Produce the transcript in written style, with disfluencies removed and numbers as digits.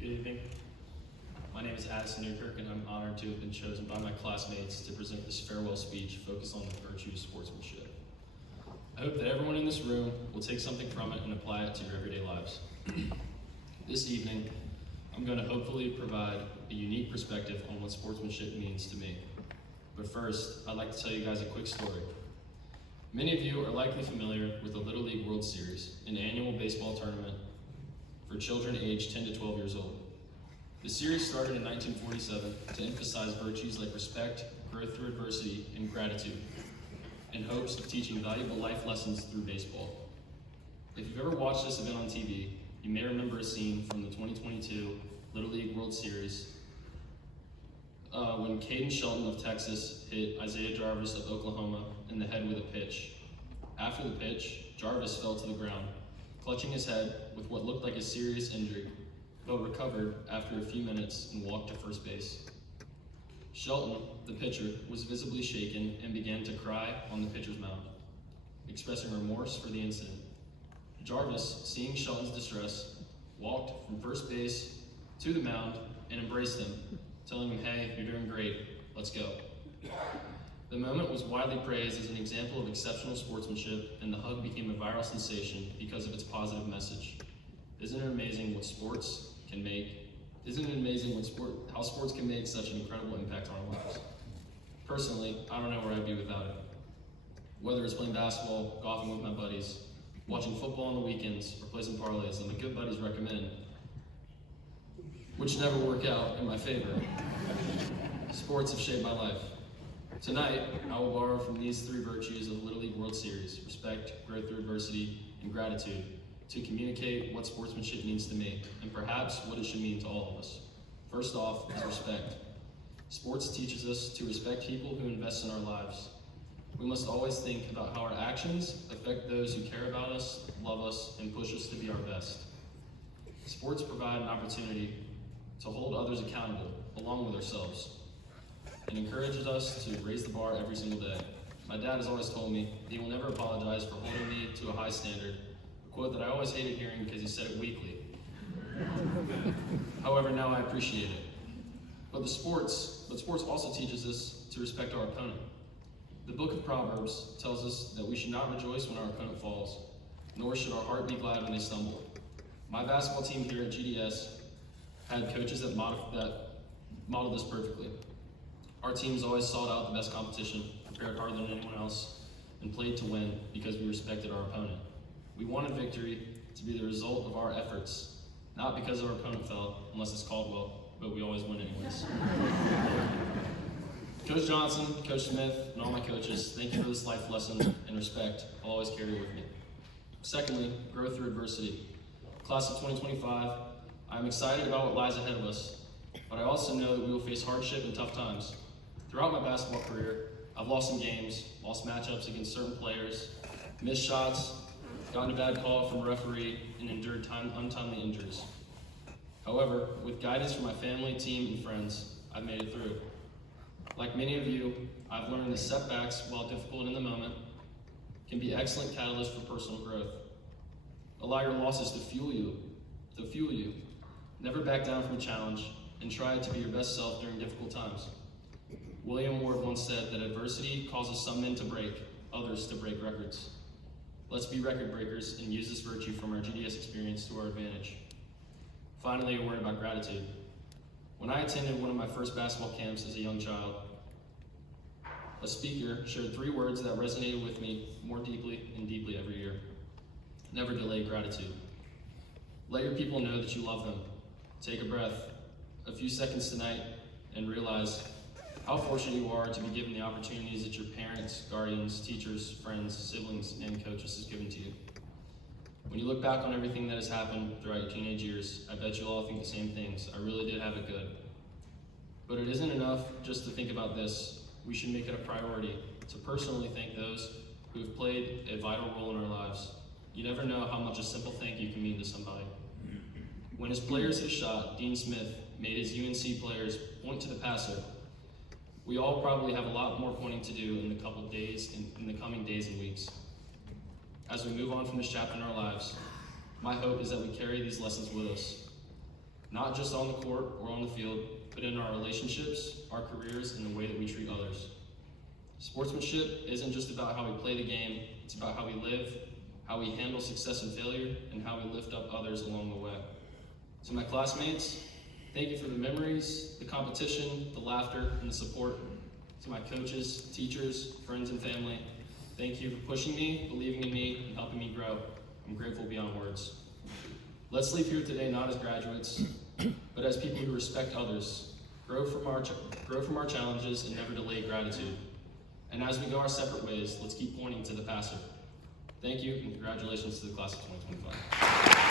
Good evening. My name is Addison Newkirk, and I'm honored to have been chosen by my classmates to present this farewell speech focused on the virtue of sportsmanship. I hope that everyone in this room will take something from it and apply it to your everyday lives. This evening, I'm going to hopefully provide a unique perspective on what sportsmanship means to me. But first, I'd like to tell you guys a quick story. Many of you are likely familiar with the Little League World Series, an annual baseball tournament for children aged 10 to 12 years old. The series started in 1947 to emphasize virtues like respect, growth through adversity, and gratitude, in hopes of teaching valuable life lessons through baseball. If you've ever watched this event on TV, you may remember a scene from the 2022 Little League World Series when Caden Shelton of Texas hit Isaiah Jarvis of Oklahoma in the head with a pitch. After the pitch, Jarvis fell to the ground, clutching his head with what looked like a serious injury, but recovered after a few minutes and walked to first base. Shelton, the pitcher, was visibly shaken and began to cry on the pitcher's mound, expressing remorse for the incident. Jarvis, seeing Shelton's distress, walked from first base to the mound and embraced him, telling him, "Hey, you're doing great, let's go." The moment was widely praised as an example of exceptional sportsmanship, and the hug became a viral sensation because of its positive message. Isn't it amazing what sports can make? Isn't it amazing how sports can make such an incredible impact on our lives? Personally, I don't know where I'd be without it. Whether it's playing basketball, golfing with my buddies, watching football on the weekends, or placing parlays, and the good buddies recommend, which never work out in my favor. Sports have shaped my life. Tonight, I will borrow from these three virtues of the Little League World Series: respect, growth through adversity, and gratitude, to communicate what sportsmanship means to me, and perhaps what it should mean to all of us. First off is respect. Sports teaches us to respect people who invest in our lives. We must always think about how our actions affect those who care about us, love us, and push us to be our best. Sports provide an opportunity to hold others accountable, along with ourselves. It encourages us to raise the bar every single day. My dad has always told me he will never apologize for holding me to a high standard, a quote that I always hated hearing because he said it weekly. However, now I appreciate it. But sports also teaches us to respect our opponent. The book of Proverbs tells us that we should not rejoice when our opponent falls, nor should our heart be glad when they stumble. My basketball team here at GDS had coaches that modeled this perfectly. Our teams always sought out the best competition, prepared harder than anyone else, and played to win because we respected our opponent. We wanted victory to be the result of our efforts, not because our opponent fell, unless it's Caldwell, but we always win anyways. Coach Johnson, Coach Smith, and all my coaches, thank you for this life lesson and respect I'll always carry with me. Secondly, growth through adversity. Class of 2025, I'm excited about what lies ahead of us, but I also know that we will face hardship and tough times. Throughout my basketball career, I've lost some games, lost matchups against certain players, missed shots, gotten a bad call from a referee, and endured untimely injuries. However, with guidance from my family, team, and friends, I've made it through. Like many of you, I've learned that setbacks, while difficult in the moment, can be excellent catalysts for personal growth. Allow your losses to fuel you. Never back down from a challenge, and try to be your best self during difficult times. William Ward once said that adversity causes some men to break, others to break records. Let's be record breakers and use this virtue from our GDS experience to our advantage. Finally, a word about gratitude. When I attended one of my first basketball camps as a young child, a speaker shared three words that resonated with me more deeply and deeply every year. Never delay gratitude. Let your people know that you love them. Take a breath, a few seconds tonight, and realize how fortunate you are to be given the opportunities that your parents, guardians, teachers, friends, siblings, and coaches has given to you. When you look back on everything that has happened throughout your teenage years, I bet you'll all think the same things. I really did have it good. But it isn't enough just to think about this. We should make it a priority to personally thank those who have played a vital role in our lives. You never know how much a simple thank you can mean to somebody. When his players hit a shot, Dean Smith made his UNC players point to the passer. We all probably have a lot more pointing to do in the coming days and weeks. As we move on from this chapter in our lives, my hope is that we carry these lessons with us. not just on the court or on the field, but in our relationships, our careers, and the way that we treat others. Sportsmanship isn't just about how we play the game, it's about how we live, how we handle success and failure, and how we lift up others along the way. So my classmates, thank you for the memories, the competition, the laughter, and the support. To my coaches, teachers, friends, and family, thank you for pushing me, believing in me, and helping me grow. I'm grateful beyond words. Let's leave here today not as graduates, but as people who respect others, grow from our challenges, and never delay gratitude. And as we go our separate ways, let's keep pointing to the passive. Thank you, and congratulations to the class of 2025.